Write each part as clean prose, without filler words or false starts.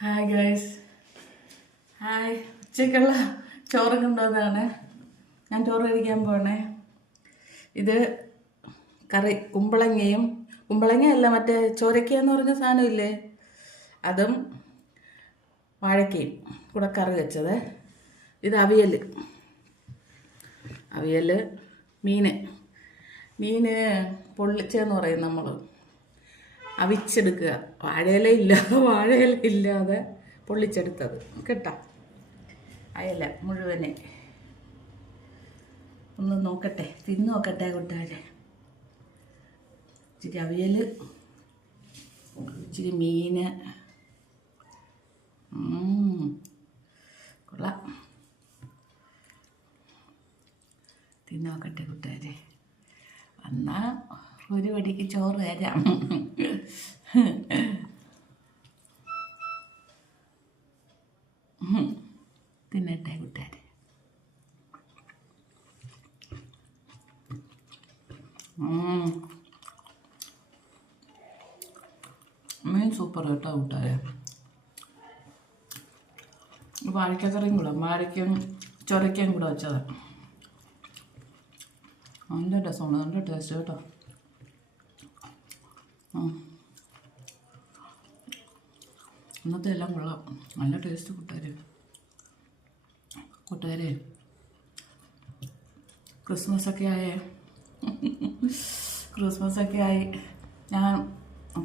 Hi guys. Hi. ഉച്ചയ്ക്കുള്ള ചോറ് കൊണ്ടുവന്നതാണ്. ഞാൻ ചോറ് കഴിക്കാൻ പോണേ. ഇത് കറി കുമ്പളങ്ങയല്ല, മറ്റേ ചോരയ്ക്ക എന്ന് പറഞ്ഞ സാധനമില്ലേ, അതും വാഴക്കയും കൂടെ കറി വെച്ചത്. ഇത് അവിയൽ മീന് പൊള്ളിച്ചെന്ന് പറയും നമ്മൾ. അവിച്ചെടുക്കുക, വാഴയില ഇല്ലാതെ പൊള്ളിച്ചെടുത്തത് കേട്ടോ. അയല മുഴുവനെ ഒന്ന് നോക്കട്ടെ, തിന്ന് നോക്കട്ടെ കൂട്ടുകാരെ. ഇച്ചിരി അവിയൽ, ഇച്ചിരി മീന്. കൊള്ളാം. തിന്ന് നോക്കട്ടെ കൂട്ടുകാരെ. എന്നാൽ ഒരു വടിക്ക് ചോറ് തരാം. തിന്നട്ടെ കൂട്ടുകാരെ. മീൻ സൂപ്പർ കേട്ടോ കൂട്ടുകാരെ. വാഴക്കക്കറിയും കൂടെ, വാഴയ്ക്കും ചൊരയ്ക്കും കൂടെ വെച്ചത് നല്ല രസമുണ്ട്, നല്ല ടേസ്റ്റ് കേട്ടോ. ഇന്നത്തെ എല്ലാം കൊള്ളാം, നല്ല ടേസ്റ്റ് കൂട്ടുകാരെ. ക്രിസ്മസൊക്കെ ആയി. ഞാൻ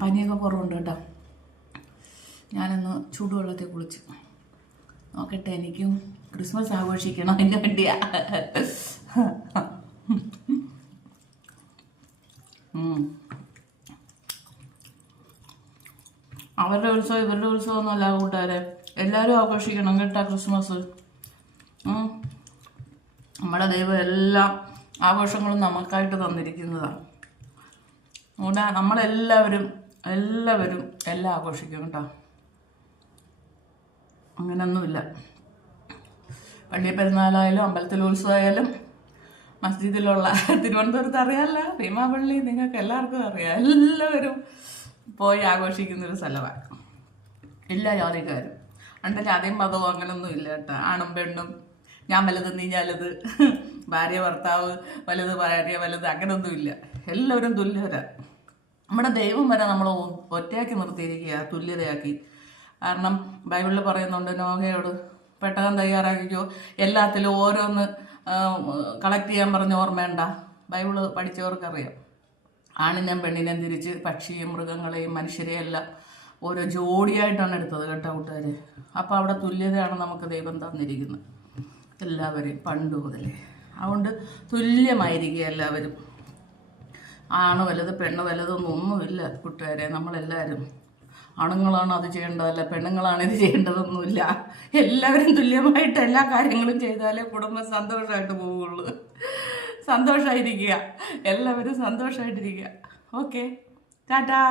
പനിയൊക്കെ കുറവുണ്ട് കേട്ടോ. ഞാനിന്ന് ചൂടുവെള്ളത്തിൽ കുളിച്ച് നോക്കട്ടെ, എനിക്കും ക്രിസ്മസ് ആഘോഷിക്കണം. അതിൻ്റെ വേണ്ടിയാ. അവരുടെ ഉത്സവം ഇവരുടെ ഉത്സവം ഒന്നുമല്ല കൂട്ടുകാരെ. എല്ലാവരും ആഘോഷിക്കണം കേട്ടോ ക്രിസ്മസ്. നമ്മുടെ ദൈവം എല്ലാ ആഘോഷങ്ങളും നമുക്കായിട്ട് തന്നിരിക്കുന്നതാണ്. അതുകൊണ്ട് നമ്മളെല്ലാവരും എല്ലാം ആഘോഷിക്കും കേട്ടോ. അങ്ങനെയൊന്നുമില്ല. പള്ളി പെരുന്നാളായാലും അമ്പലത്തിലെ ഉത്സവമായാലും മസ്ജിദിലുള്ള, തിരുവനന്തപുരത്ത് അറിയാമല്ലോ, ഭീമാപള്ളി നിങ്ങൾക്ക് എല്ലാവർക്കും അറിയാം. എല്ലാവരും പോയി ആഘോഷിക്കുന്നൊരു സ്ഥലമാണ്. എല്ലാ ജാതിക്കാരും. പണ്ട് ജാതിയും മതവും അങ്ങനൊന്നും ഇല്ല കേട്ടോ. ആണും പെണ്ണും, ഞാൻ വലുത് നീ വലുത്, ഭാര്യ ഭർത്താവ് വലുത് ഭാര്യ വലുത്, അങ്ങനൊന്നുമില്ല. എല്ലാവരും തുല്യരാണ്. നമ്മുടെ ദൈവം വരെ നമ്മൾ ഒറ്റയാക്കി നിർത്തിയിരിക്കുക, തുല്യതയാക്കി. കാരണം ബൈബിളിൽ പറയുന്നുണ്ട്, നോഹയോട് പെട്ടകം തയ്യാറാക്കിക്കോ, എല്ലാത്തിലും ഓരോന്ന് കളക്ട് ചെയ്യാൻ പറഞ്ഞ ഓർമ്മയുണ്ട? ബൈബിള് പഠിച്ചവർക്കറിയാം. ആണിനെയും പെണ്ണിനെയും തിരിച്ച് പക്ഷിയും മൃഗങ്ങളെയും മനുഷ്യരെയും എല്ലാം ഓരോ ജോഡിയായിട്ടാണ് എടുത്തത് കേട്ടോ കൂട്ടുകാരെ. അപ്പോൾ അവിടെ തുല്യതയാണ് നമുക്ക് ദൈവം തന്നിരിക്കുന്നത് എല്ലാവരെയും പണ്ട് മുതലേ. അതുകൊണ്ട് തുല്യമായിരിക്കുക എല്ലാവരും. ആണ് വലുത് പെണ്ണ് വലുതൊന്നുമില്ല കൂട്ടുകാരെ. നമ്മളെല്ലാവരും, ആണുങ്ങളാണ് അത് ചെയ്യേണ്ടതല്ല, പെണ്ണുങ്ങളാണ് ഇത് ചെയ്യേണ്ടതൊന്നുമില്ല. എല്ലാവരും തുല്യമായിട്ട് എല്ലാ കാര്യങ്ങളും ചെയ്താലേ കുടുംബം സന്തോഷമായിട്ട് പോവുള്ളൂ. സന്തോഷമായിരിക്കുക, എല്ലാവരും സന്തോഷമായിട്ടിരിക്കുക. ഓക്കെ, ടാറ്റാ.